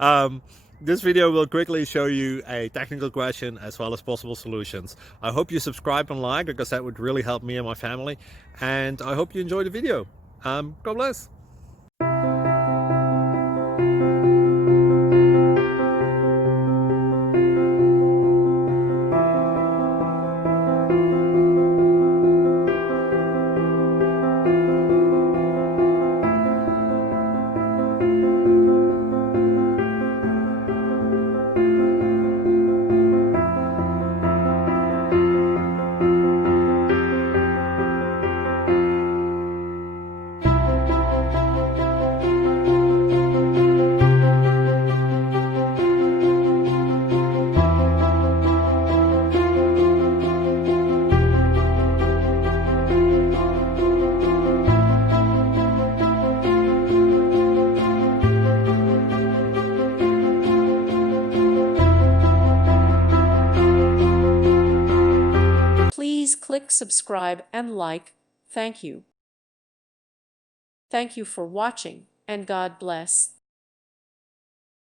um, this video will quickly show you a technical question as well as possible solutions. I hope you subscribe and like, because that would really help me and my family. And I hope you enjoy the video. God bless. Please click subscribe and like. Thank you. Thank you for watching, and God bless.